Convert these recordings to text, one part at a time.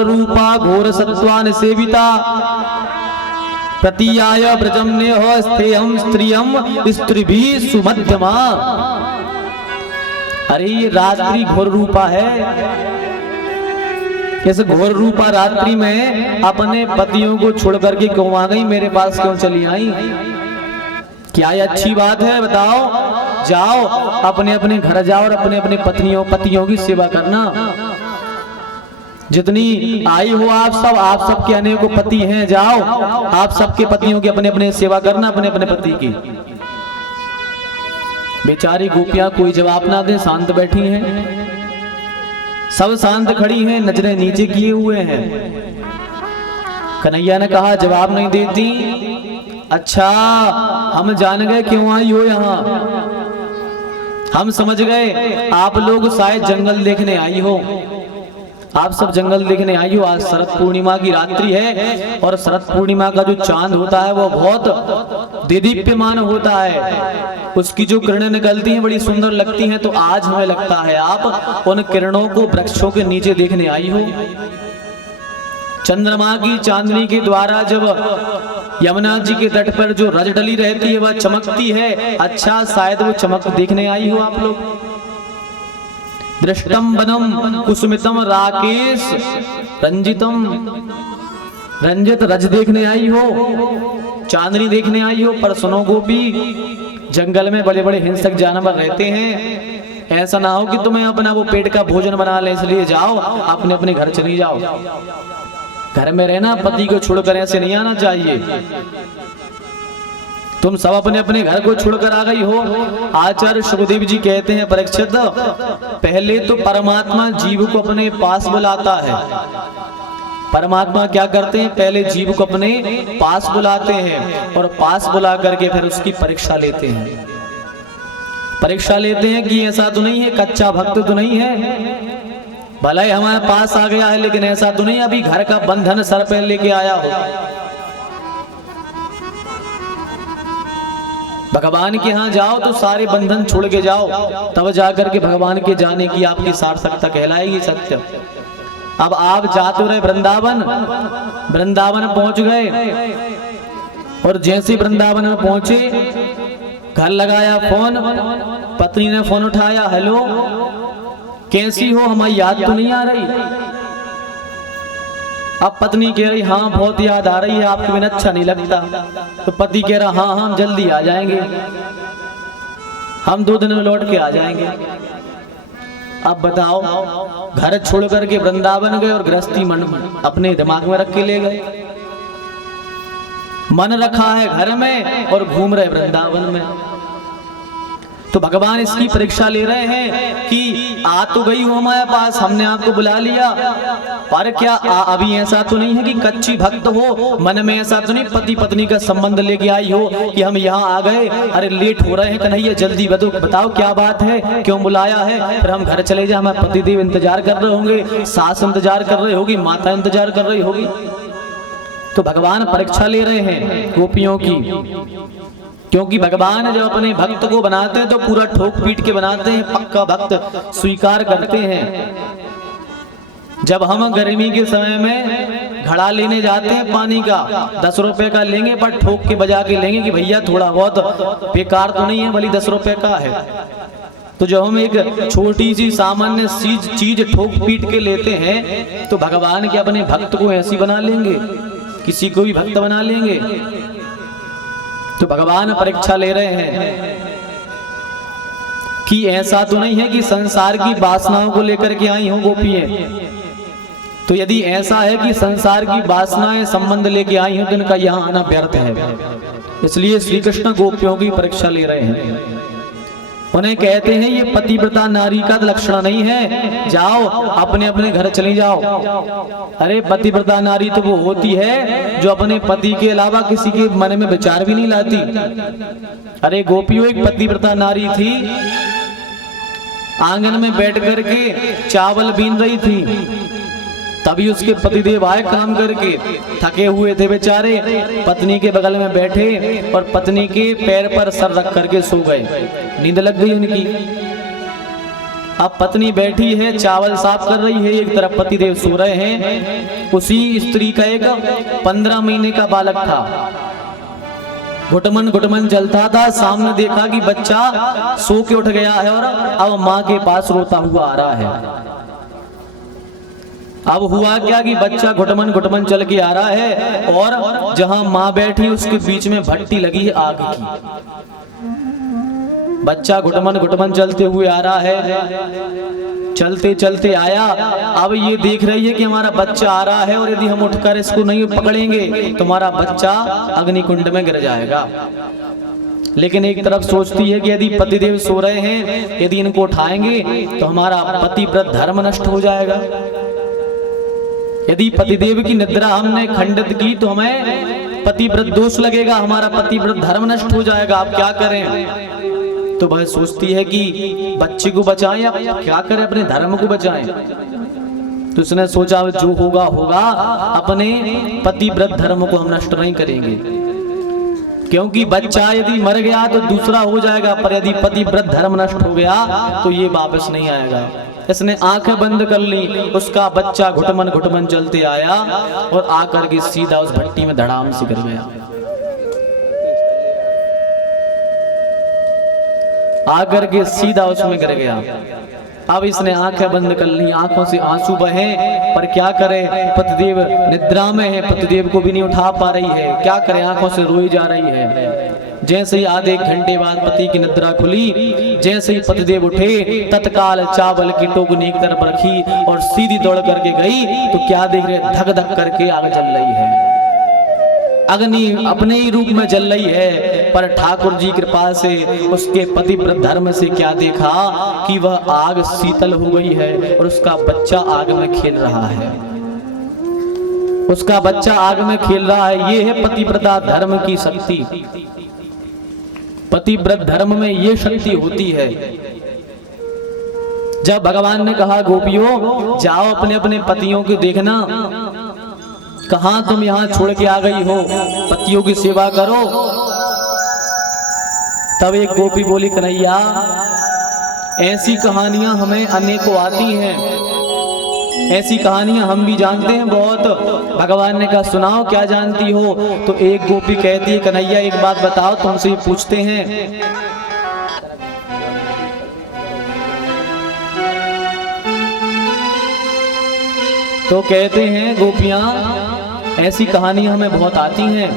रूपा घोर सत्वान सेविता प्रतीयाय ब्रजम्नेह स्थेयम स्त्रियम स्त्रीभी सुमध्यमा। अरे ये रात्रि घोर रूपा है, कैसे घोर रूपा रात्रि में अपने पतियों को छोड़ करके क्यों आ गई, मेरे पास क्यों चली आई? क्या ये अच्छी बात है? बताओ। जाओ अपने अपने घर जाओ और अपने अपने पतियों की सेवा करना। जितनी आई हो आप सब के अनेकों पति हैं, जाओ आप सबके पतियों की अपने अपने सेवा करना, अपने अपने पति की। बेचारी गोपियां कोई जवाब ना दे, शांत बैठी हैं, सब शांत खड़ी हैं, नजरें नीचे किए हुए हैं। कन्हैया ने कहा जवाब नहीं देती, अच्छा हम जान गए क्यों आई हो यहाँ, हम समझ गए आप लोग शायद जंगल देखने आई हो, आप सब जंगल देखने आई हो। आज शरद पूर्णिमा की रात्रि है और शरद पूर्णिमा का जो चांद होता है वो बहुत देदीप्यमान होता है, उसकी जो किरणें निकलती हैं बड़ी सुंदर लगती हैं। तो आज हमें लगता है आप उन किरणों को वृक्षों के नीचे देखने आई हो। चंद्रमा की चांदनी के द्वारा जब यमुना जी के तट पर जो रज डली रहती है वह चमकती है, अच्छा शायद वो चमक देखने आई हो आप लोग। दृष्टम वनम कुसुमितम राकेश रंजितम, रंजित रज देखने आई हो, चांदनी देखने आई हो। पर सुनो गोपी, जंगल में बड़े बड़े हिंसक जानवर रहते हैं, ऐसा ना हो कि तुम्हें अपना वो पेट का भोजन बना ले, इसलिए जाओ अपने अपने घर चली जाओ। घर में रहना, पति को छोड़कर ऐसे नहीं आना चाहिए। तुम सब अपने अपने घर को छोड़कर आ गई हो। आचार्य सुखदेव जी कहते हैं परीक्षित, पहले तो परमात्मा जीव को अपने पास बुलाता है। परमात्मा क्या करते हैं, पहले जीव को अपने पास बुलाते हैं और पास बुला करके फिर उसकी परीक्षा लेते हैं। परीक्षा लेते हैं कि ऐसा तो नहीं है, कच्चा भक्त तो नहीं है, भला ही हमारे पास आ गया है, लेकिन ऐसा तो नहीं अभी घर का बंधन सर पे लेके आया हो। भगवान के यहाँ जाओ तो सारे बंधन छोड़ के जाओ, तब जाकर के भगवान के जाने की आपकी सार्थकता कहलाएगी, सत्य। अब आप जाते रहे वृंदावन, वृंदावन पहुंच गए और जैसे वृंदावन में पहुंचे घर लगाया फोन, पत्नी ने फोन उठाया, हेलो कैसी हो, हमारी याद तो नहीं आ रही? अब पत्नी कह रही हाँ बहुत याद आ रही है, आपके बिना अच्छा नहीं लगता। तो पति कह रहा हाँ हम जल्दी आ जाएंगे, हम 2 दिन में लौट के आ जाएंगे। अब बताओ, घर छोड़ करके वृंदावन गए और गृहस्थी मन अपने दिमाग में रख के ले गए। मन रखा है घर में और घूम रहे वृंदावन में। तो भगवान इसकी परीक्षा ले रहे हैं कि आ तो गई हो हमारे पास, हमने आपको बुला लिया, पर क्या अभी ऐसा तो नहीं है कि कच्ची भक्त हो, मन में ऐसा तो नहीं पति पत्नी का संबंध लेके आई हो कि हम यहाँ आ गए, अरे लेट हो रहे हैं कन्हैया जल्दी बताओ क्या बात है, क्यों बुलाया है? फिर हम घर चले जाए, हमारे पतिदेव इंतजार कर रहे होंगे, सास इंतजार कर रही होगी, माता इंतजार कर रही होगी। तो भगवान परीक्षा ले रहे हैं गोपियों की, क्योंकि भगवान जब अपने भक्त को बनाते हैं तो पूरा ठोक पीट के बनाते हैं, पक्का भक्त स्वीकार करते हैं। जब हम गर्मी के समय में घड़ा लेने जाते हैं पानी का, 10 रुपए का लेंगे पर ठोक के बजा के लेंगे कि भैया थोड़ा बहुत बेकार तो नहीं है, भली 10 रुपए का है। तो जब हम एक छोटी सी सामान्य चीज ठोक पीट के लेते हैं तो भगवान के अपने भक्त को ऐसी बना लेंगे, किसी को भी भक्त बना लेंगे। तो भगवान परीक्षा ले रहे हैं कि ऐसा तो नहीं है कि संसार की वासनाओं को लेकर के आई हो गोपियां। तो यदि ऐसा है कि संसार की वासनाएं संबंध लेके आई हो तो इनका यहाँ आना व्यर्थ है। इसलिए श्री कृष्ण गोपियों की परीक्षा ले रहे हैं। उन्हें कहते हैं ये पतिव्रता नारी का लक्षण नहीं है, जाओ अपने अपने घर चली जाओ। अरे पतिव्रता नारी तो वो होती है जो अपने पति के अलावा किसी के मन में विचार भी नहीं लाती। अरे गोपियों, एक पतिव्रता नारी थी, आंगन में बैठ करके चावल बीन रही थी, तभी उसके पतिदेव आए काम करके, थके हुए थे बेचारे, पत्नी के बगल में बैठे और पत्नी के पैर पर सर रख करके सो गए, नींद लग गई उनकी। अब पत्नी बैठी है, चावल साफ कर रही है, एक तरफ पतिदेव सो रहे हैं। उसी स्त्री का एक 15 महीने का बालक था, घुटमन घुटमन जलता था। सामने देखा कि बच्चा सो के उठ गया है और अब माँ के पास रोता हुआ आ रहा है। अब हुआ क्या कि बच्चा घुटमन घुटमन चल के आ रहा है और जहां माँ बैठी उसके बीच में भट्टी लगी है आग की। बच्चा घुटमन घुटमन चलते हुए आ रहा है, चलते चलते आया। अब ये देख रही है कि हमारा बच्चा आ रहा है और यदि हम उठकर इसको नहीं पकड़ेंगे तो हमारा बच्चा अग्निकुंड में गिर जाएगा। लेकिन एक तरफ सोचती है कि यदि पतिदेव सो रहे हैं, यदि इनको उठाएंगे तो हमारा पतिव्रत धर्म नष्ट हो जाएगा। यदि पतिदेव की निद्रा हमने खंडित की तो हमें पतिव्रत दोष लगेगा, हमारा पतिव्रत धर्म नष्ट हो जाएगा। आप क्या करें? तो वह सोचती है कि बच्चे को बचाएं या क्या करें, अपने धर्म को बचाएं। तो उसने सोचा जो होगा होगा, अपने पतिव्रत धर्म को हम नष्ट नहीं करेंगे, क्योंकि बच्चा यदि मर गया तो दूसरा हो जाएगा, पर यदि पतिव्रत धर्म नष्ट हो गया तो ये वापस नहीं आएगा। इसने आंखें बंद कर ली, उसका बच्चा घुटमन घुटमन चलते आया और आकर के सीधा उस भट्टी में धड़ाम से गिर गया। आकर के सीधा उसमें गिर गया। अब इसने आंखें बंद कर ली, आंखों से आंसू बहे, पर क्या करे, पतिदेव निद्रा में है, पतिदेव को भी नहीं उठा पा रही है, क्या करे, आंखों से रोई जा रही है। जैसे ही आधे एक घंटे बाद पति की निद्रा खुली, जैसे ही पतिदेव उठे, तत्काल चावल की टोकनी एक तरफ रखी और सीधी दौड़ करके गई तो क्या देख रहे, धक धक करके आग जल रही है। अग्नि अपने ही रूप में जल रही है, पर ठाकुर जी कृपा से उसके पतिव्रत धर्म से क्या देखा कि वह आग शीतल हो गई है और उसका बच्चा आग में खेल रहा है। उसका बच्चा आग में खेल रहा है। ये है पतिव्रता धर्म की शक्ति। पतिव्रत धर्म में ये शक्ति होती है। जब भगवान ने कहा गोपियों जाओ अपने अपने पतियों को देखना, कहां तुम यहां छोड़ के आ गई हो, पतियों की सेवा करो। तब एक गोपी बोली कन्हैया ऐसी कहानियां हमें अनेकों आती हैं, ऐसी कहानियां हम भी जानते हैं बहुत। भगवान ने कहा सुनाओ क्या जानती हो। तो एक गोपी कहती है कन्हैया एक बात बताओ, तुमसे ही पूछते हैं। तो कहते हैं गोपियां ऐसी कहानियां हमें बहुत आती हैं।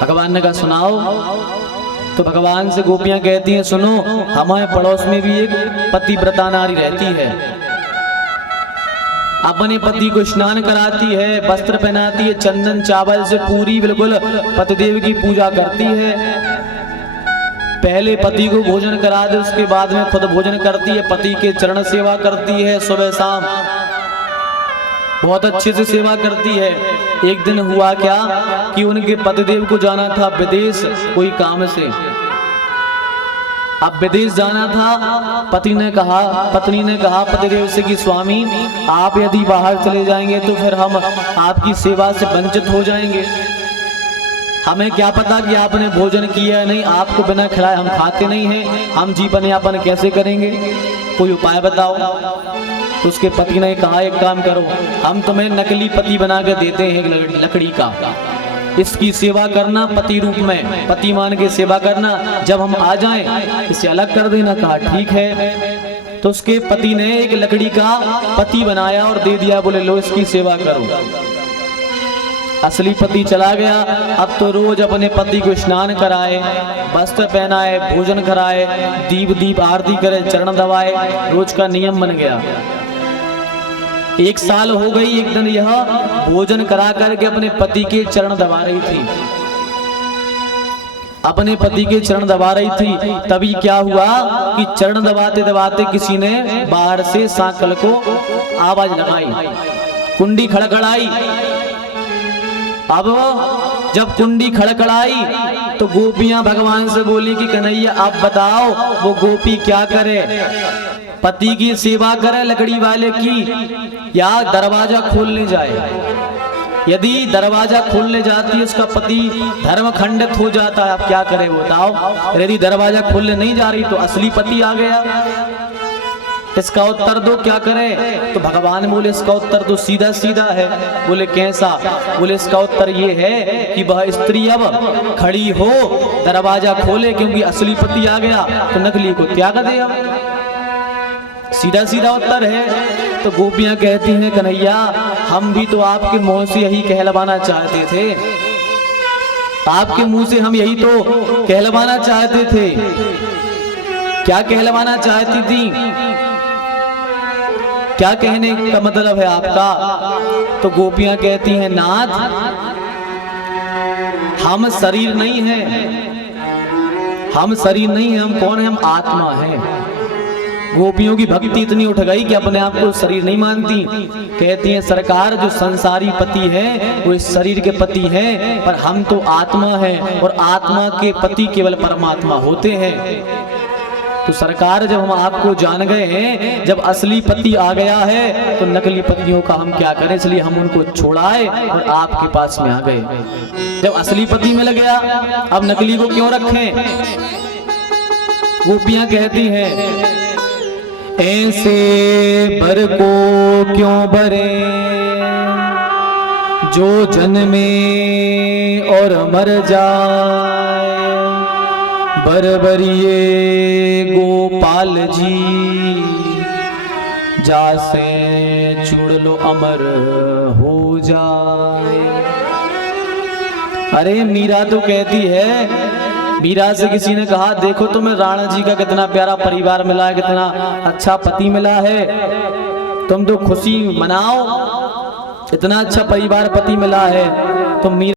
भगवान ने कहा सुनाओ। तो भगवान से गोपियां कहती हैं सुनो, हमारे पड़ोस में भी एक पतिव्रता नारी रहती है, अपने पति को स्नान कराती है, वस्त्र पहनाती है, चंदन चावल से पूरी बिल्कुल पतिदेव की पूजा करती है। पहले पति को भोजन करा दे, उसके बाद में खुद भोजन करती है, पति के चरण सेवा करती है, सुबह शाम बहुत अच्छे से सेवा करती है। एक दिन हुआ क्या कि उनके पतिदेव को जाना था विदेश कोई काम से। अब विदेश जाना था, पत्नी ने कहा पतिदेव से कि स्वामी आप यदि बाहर चले जाएंगे तो फिर हम आपकी सेवा से वंचित हो जाएंगे। हमें क्या पता कि आपने भोजन किया है नहीं, आपको बिना खिलाए हम खाते नहीं हैं, हम जीवन यापन कैसे करेंगे, कोई उपाय बताओ। तो उसके पति ने कहा एक काम करो, हम तुम्हें नकली पति बना के देते हैं एक लकड़ी का, इसकी सेवा करना, पति रूप में पति मान के सेवा करना, जब हम आ जाएं इसे अलग कर देना। कहा ठीक है। तो उसके पति ने एक लकड़ी का पति बनाया और दे दिया, बोले लो इसकी सेवा करो। असली पति चला गया। अब तो रोज अपने पति को स्नान कराए, वस्त्र पहनाए, भोजन कराए, दीप आरती करे, चरण दबाए, रोज का नियम बन गया। 1 साल हो गई। एक दिन यह भोजन करा करके अपने पति के चरण दबा रही थी, अपने पति के चरण दबा रही थी। तभी क्या हुआ कि चरण दबाते दबाते किसी ने बाहर से सांकल को आवाज लगाई, कुंडी खड़खड़ाई। अब जब कुंडी खड़खड़ाई तो गोपियां भगवान से बोली कि कन्हैया आप बताओ वो गोपी क्या करे, पति की सेवा करे लकड़ी वाले की, या दरवाजा खोलने जाए। यदि दरवाजा खोलने जाती है उसका पति धर्म खंडित हो जाता है, आप क्या करें बताओ। यदि दरवाजा खोलने नहीं जा रही तो असली पति आ गया। इसका उत्तर दो, क्या करें? तो भगवान बोले इसका उत्तर तो सीधा सीधा है। बोले कैसा? बोले इसका उत्तर ये है कि वह स्त्री अब खड़ी हो, दरवाजा खोले, क्योंकि असली पति आ गया तो नकली को त्याग दे। अब सीधा सीधा उत्तर है। तो गोपियां कहती हैं कन्हैया हम भी तो आपके मुंह से यही कहलवाना चाहते थे, आपके मुंह से हम यही तो कहलवाना चाहते थे। क्या कहलवाना चाहती थी? क्या कहने का मतलब है आपका? तो गोपियां कहती हैं नाथ हम शरीर नहीं है, हम शरीर नहीं है, हम कौन है? हम आत्मा है। गोपियों की भक्ति इतनी उठ गई कि अपने आप को शरीर नहीं मानती। कहती हैं सरकार जो संसारी पति है वो इस शरीर के पति हैं, पर हम तो आत्मा हैं और आत्मा के पति केवल परमात्मा होते हैं। तो सरकार जब हम आपको जान गए हैं, जब असली पति आ गया है तो नकली पतियों का हम क्या करें, इसलिए हम उनको छोड़ाए और आपके पास में आ गए। जब असली पति मिल गया अब नकली को क्यों रखें? गोपियां कहती हैं ऐसे बर को क्यों बरे, जो जन्मे और मर जाए, बरबरिए गोपाल जी, जासे चूड़ लो अमर हो जाए। अरे मीरा तो कहती है, मीरा से किसी ने कहा देखो तुम्हें राणा जी का कितना प्यारा परिवार मिला है, कितना अच्छा पति मिला है, तुम तो खुशी मनाओ, इतना अच्छा परिवार पति मिला है। तो मीरा